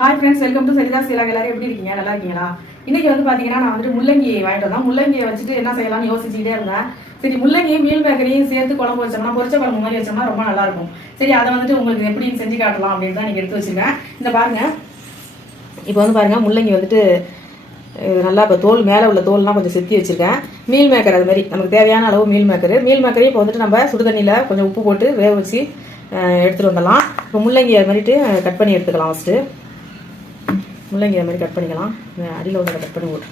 Hi friends, welcome to சரிதா சீலாக. எல்லாரும் எப்படி இருக்கீங்க? நல்லா இருக்கீங்களா? இன்னைக்கு வந்து பாத்தீங்கன்னா நான் வந்துட்டு முள்ளங்கி வாங்கிட்டு வந்தேன். முள்ளங்கியை வச்சுட்டு என்ன செய்யலாம்னு யோசிச்சுட்டே இருந்தேன். சரி, முள்ளங்கியும் மீல் மேக்கரையும் சேர்த்து குழம்பு வச்சோம்னா, பொரிச்ச குழம்பு மாதிரி வச்சோம்னா ரொம்ப நல்லா இருக்கும். சரி, அதை வந்துட்டு உங்களுக்கு எப்படி செஞ்சு காட்டலாம் அப்படின்னு தான் நீங்க எடுத்து வச்சிருக்கேன். இந்த பாருங்க, இப்போ வந்து பாருங்க, முள்ளங்கி வந்துட்டு நல்லா இப்போ தோல் மேலே உள்ள தோல்லாம் கொஞ்சம் செத்தி வச்சிருக்கேன். மீல் மேக்கர் அது மாதிரி நமக்கு தேவையான அளவு மீல் மேக்கரையும் இப்போ வந்துட்டு நம்ம சுடுதண்ணியில் கொஞ்சம் உப்பு போட்டு வேக வச்சு எடுத்துகிட்டு வந்துடலாம். இப்போ முள்ளங்கி அது மாதிரிட்டு கட் பண்ணி எடுத்துக்கலாம். ஃபஸ்ட்டு முள்ளங்கி அது மாதிரி கட் பண்ணிக்கலாம். அடியில் ஒன்று கட் பண்ணி போட்டு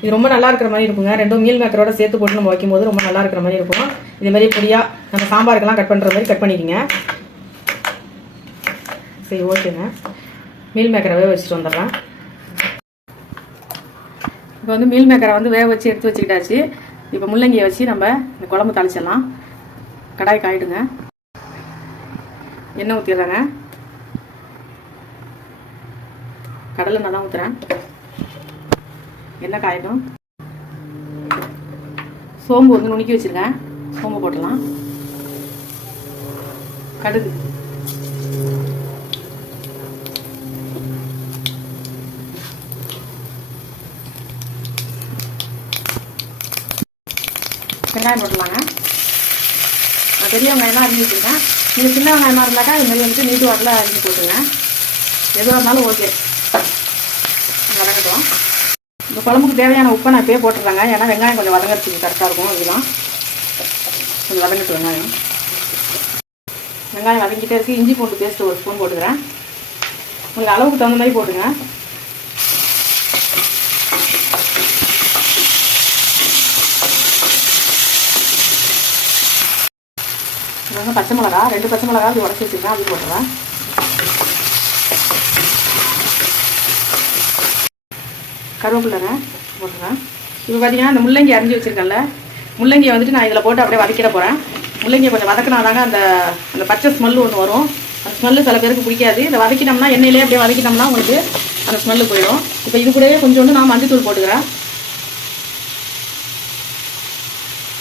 இது ரொம்ப நல்லா இருக்கிற மாதிரி இருக்குங்க. ரெண்டும் மீல் மேக்கரோட சேர்த்து போட்டு நம்ம வைக்கும்போது ரொம்ப நல்லா இருக்கிற மாதிரி இருக்கும். இதே மாதிரி பொடியாக நம்ம சாம்பாருக்கெல்லாம் கட் பண்ணுற மாதிரி கட் பண்ணிக்கோங்க. சரி, ஓகேங்க. மீல் மேக்கரை வேக வச்சுட்டு வந்துடுறேன். இப்போ வந்து மீல் மேக்கரை வந்து வேக வச்சு எடுத்து வச்சுக்கிட்டாச்சு. இப்போ முள்ளங்கியை வச்சு நம்ம இந்த குழம்பு தாளிச்சிடலாம். கடாய் காயிடுங்க. எண்ணெய் ஊற்றிடுறேங்க. கடலை நான் தான் ஊற்றுறேன். எண்ணெய் காயிடும். சோம்பு வந்து நுணுக்கி வச்சுருக்கேன். சோம்பு போட்டுடலாம். கடுகு, வெங்காயம் போட்டுடலாங்க. நான் பெரிய வெங்காயம் தான் அரிஞ்சு வச்சுருக்கேன். நீங்கள் சின்ன வெங்காயமாக இருந்தாக்கா இது மாதிரி வந்துட்டு நீட்டு வாட்டில் அரிஞ்சு போட்டுங்க. எதுவாக இருந்தாலும் ஓகே. வதங்கட்டும். இந்த குழம்புக்கு தேவையான உப்பை நான் இப்போயே போட்டுடுறேங்க. ஏன்னா வெங்காயம் கொஞ்சம் வதங்கிறதுக்கு கரெக்டாக இருக்கும். அதெல்லாம் கொஞ்சம் வதங்கிட்டு வெங்காயம் வதங்கிட்டே இருக்குது. இஞ்சி பூண்டு பேஸ்ட்டு ஒரு ஸ்பூன் போட்டுக்கிறேன். உங்களுக்கு அளவுக்கு தகுந்த மாதிரி போட்டுங்க. பச்சை மிளகா 2 பச்சை மிளகா இது உடச்சி வச்சுருக்கேன். அது போட்டுறேன். கருவேப்பிலைங்க போட்டுறேன். இப்போ பார்த்தீங்கன்னா இந்த முள்ளங்கி அரிஞ்சு வச்சுருக்கேன்ல, முள்ளங்கியை வந்துட்டு நான் இதில் போட்டு அப்படியே வதக்கிட போகிறேன். முள்ளங்கியை கொஞ்சம் வதக்கினாதாங்க அந்த பச்சை ஸ்மெல்லு ஒன்று வரும். அந்த ஸ்மெல்லு சில பேருக்கு பிடிக்காது. இதை வதக்கிட்டோம்னா, எண்ணெயிலே அப்படியே வதக்கிட்டோம்னா உங்களுக்கு அந்த ஸ்மெல்லு போயிடும். இப்போ இது கூடவே கொஞ்சோண்டு நான் மஞ்சத்தூள் போட்டுக்கிறேன்.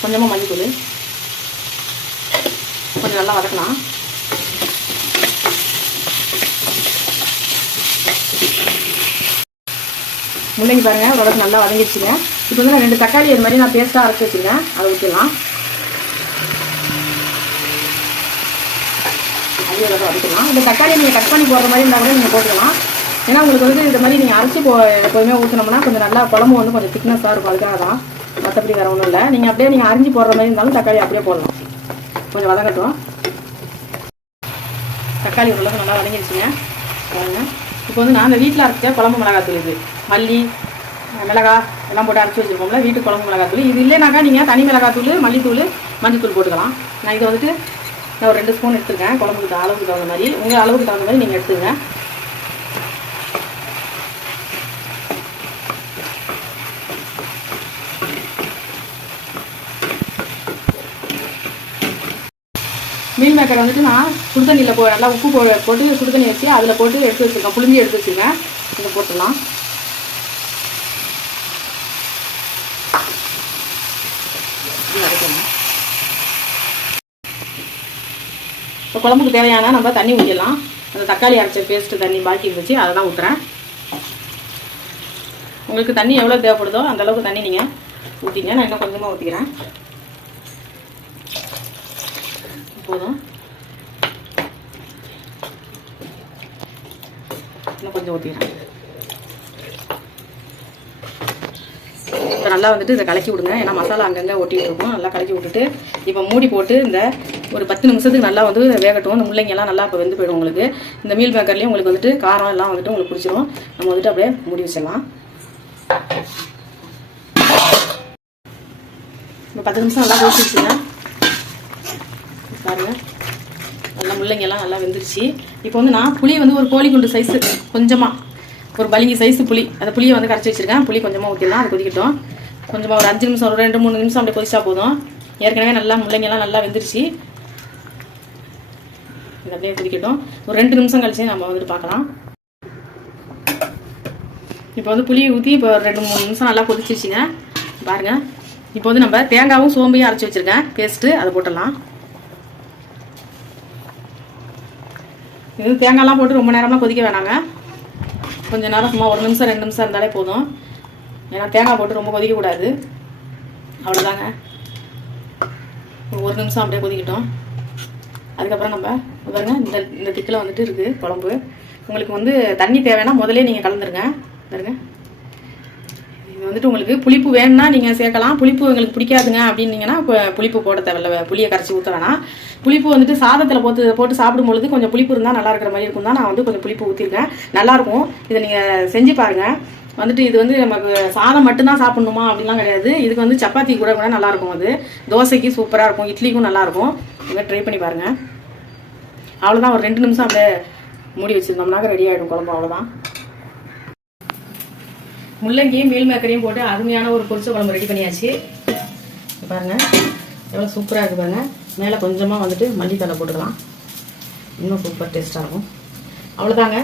கொஞ்சமாக மஞ்சத்தூள் கொஞ்சம் நல்லா வதக்கலாம். முள்ளங்கி பாருங்கள் ஓரளவுக்கு நல்லா வதங்கிடுச்சுங்க. இப்போ வந்து நான் 2 தக்காளி இது மாதிரி நான் பேஸ்ட்டாக அரைச்சி வச்சுருக்கேன். அதை ஊற்றிடலாம். அதே அளவு வதக்கலாம். இந்த தக்காளியை நீங்கள் கட் பண்ணி போடுற மாதிரி இருந்தால் கூட நீங்கள் போட்டுக்கலாம். ஏன்னா உங்களுக்கு வந்து இது மாதிரி நீங்கள் அரைச்சி எப்போதுமே ஊற்றினோம்னா கொஞ்சம் நல்லா குழம்பு வந்து கொஞ்சம் திக்னஸாக இருக்கும். அதுக்காக தான், மற்றபடி வேறு ஒன்றும் இல்லை. நீங்கள் அப்படியே நீங்கள் அரிஞ்சு போடுற மாதிரி இருந்தாலும் தக்காளி அப்படியே போடலாம். கொஞ்சம் வதங்கட்டும். தக்காளி ஓரளவுக்கு நல்லா வதங்கிடுச்சுங்க. பாருங்க, இப்போ வந்து நான் வீட்டில் அரைச்ச குழம்பு மிளகாத்தூள், இது மல்லி மிளகா எல்லாம் போட்டு அரைச்சி வச்சுருக்கோம்ல, வீட்டு குழம்பு மிளகாத்தூள். இது இல்லைனாக்கா நீங்கள் தனி மிளகாத்தூள், மல்லித்தூள், மஞ்சத்தூள் போட்டுக்கலாம். நான் இதை வந்துட்டு நான் ஒரு 2 ஸ்பூன் எடுத்துருக்கேன். குழம்புக்கு அளவுக்கு தகுந்த மாதிரி, உங்கள் அளவுக்கு தகுந்த மாதிரி நீங்கள் எடுத்துங்க. மீல் மேக்கரை வந்துட்டு நான் சுடுதண்ணியில் நல்லா உப்பு போட்டு சுடுதண்ணி வச்சு அதில் போட்டு எடுத்து வச்சுருக்கேன். புளிஞ்சி எடுத்து வச்சுருக்கேன். இதை போட்டுடலாம். இப்போ குழம்புக்கு தேவையான நம்ம தண்ணி ஊற்றிடலாம். அந்த தக்காளி அரைச்ச பேஸ்ட்டு தண்ணி பாக்கி இருந்துச்சு, அதை தான் ஊற்றுறேன். உங்களுக்கு தண்ணி எவ்வளோ தேவைப்படுதோ அந்தளவுக்கு தண்ணி நீங்கள் ஊற்றிங்க. நான் இன்னும் கொஞ்சமாக ஊற்றிக்கிறேன். போதும். இன்னும் கொஞ்சம் ஊற்றிக்கிறேன். இப்போ நல்லா வந்துட்டு இதை கலக்கி விடுங்க. ஏன்னா மசாலா அங்கங்கே ஒட்டிகிட்டு இருக்கும். நல்லா கலக்கி விட்டுட்டு இப்போ மூடி போட்டு இந்த ஒரு 10 நிமிஷத்துக்கு நல்லா வந்து வேகட்டும். இந்த முள்ளங்கெல்லாம் நல்லா இப்போ வெந்து போயிடும். உங்களுக்கு இந்த மீல் மேக்கர்லேயும் உங்களுக்கு வந்துட்டு காரம் எல்லாம் வந்துட்டு உங்களுக்கு பிடிச்சிரும். நம்ம வந்துட்டு அப்படியே மூடி வச்சிடலாம். இப்போ 10 நிமிஷம் நல்லா கொதிச்சிருச்சுங்க. பாருங்கள், நல்லா முள்ளங்கெல்லாம் நல்லா வெந்துருச்சு. இப்போ வந்து நான் புளி வந்து ஒரு கோழி குண்டு சைஸு, கொஞ்சமாக ஒரு பலிங்கி சைஸு புளி, அந்த புளியை வந்து கரைச்சி வச்சுருக்கேன். புளி கொஞ்சமாக ஊற்றிடலாம். அது கொதிக்கட்டும். கொஞ்சமாக ஒரு 5 நிமிஷம், ஒரு 2-3 நிமிஷம் அப்படி கொதிச்சா போதும். ஏற்கனவே நல்லா முள்ளங்கெல்லாம் நல்லா வெந்துருச்சு. இது அப்படியே கொதிக்கட்டும். ஒரு 2 நிமிஷம் கழிச்சு நம்ம வந்துட்டு பார்க்கலாம். இப்போ வந்து புளி ஊற்றி இப்போ 2-3 நிமிஷம் நல்லா கொதிச்சிருச்சுங்க. பாருங்கள், இப்போ வந்து நம்ம தேங்காவும் சோம்பையும் அரைச்சி வச்சுருக்கேன் பேஸ்ட்டு, அதை போட்டுடலாம். இது தேங்காய்லாம் போட்டு ரொம்ப நேரம்லாம் கொதிக்க வேணாங்க. கொஞ்சம் நேரம் சும்மா 1 நிமிஷம் 2 நிமிஷம் இருந்தாலே போதும். ஏன்னா தேங்காய் போட்டு ரொம்ப கொதிக்கக்கூடாது. அவ்வளோதாங்க. 1 நிமிஷம் அப்படியே கொதிக்கிட்டோம். அதுக்கப்புறம் நம்ம பாருங்க இந்த திக்கில் வந்துட்டு இருக்குது குழம்பு. உங்களுக்கு வந்து தண்ணி தேவைன்னா முதலே நீங்கள் கலந்துருங்க. பாருங்க, இது வந்துட்டு உங்களுக்கு புளிப்பு வேணும்னா நீங்கள் சேர்க்கலாம். புளிப்பு எங்களுக்கு பிடிக்காதுங்க அப்படின்னீங்கன்னா புளிப்பு போட தேவையில்ல. புளியை கரைச்சி ஊற்ற வேணாம். புளிப்பு வந்துட்டு சாதத்தில் போட்டு சாப்பிடும்பொழுது கொஞ்சம் புளிப்பு இருந்தால் நல்லா இருக்கிற மாதிரி இருக்கும் தான் நான் வந்து கொஞ்சம் புளிப்பு ஊற்றிருக்கேன். நல்லாயிருக்கும். இதை நீங்கள் செஞ்சு பாருங்கள். வந்துட்டு இது வந்து நமக்கு சாதம் மட்டும்தான் சாப்பிடணுமா அப்படின்லாம் கிடையாது. இதுக்கு வந்து சப்பாத்தி கூட நல்லாயிருக்கும். அது தோசைக்கு சூப்பராக இருக்கும், இட்லிக்கும் நல்லாயிருக்கும். இதை ட்ரை பண்ணி பாருங்கள். அவ்வளோதான். ஒரு 2 நிமிஷம் அப்படியே மூடி வச்சுருந்தோம்னாக்க ரெடி ஆகிடும் குழம்பு. அவ்வளோதான். முள்ளங்கியும் மீல் மேக்கரையும் போட்டு அருமையான ஒரு பொரிச்ச குழம்பு ரெடி பண்ணியாச்சு. பாருங்கள் எவ்வளோ சூப்பராக இருக்குது பாருங்கள். மேலே கொஞ்சமாக வந்துட்டு மல்லித்தலை போட்டுக்கலாம். இன்னும் சூப்பர் டேஸ்ட்டாக இருக்கும். அவ்வளோதாங்க.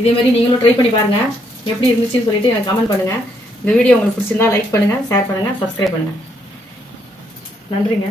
இதேமாதிரி நீங்களும் ட்ரை பண்ணி பாருங்கள். எப்படி இருந்துச்சுன்னு சொல்லிட்டு எனக்கு கமெண்ட் பண்ணுங்கள். இந்த வீடியோ உங்களுக்கு பிடிச்சிருந்தா லைக் பண்ணுங்கள், ஷேர் பண்ணுங்கள், சப்ஸ்கிரைப் பண்ணுங்கள். நன்றிங்க.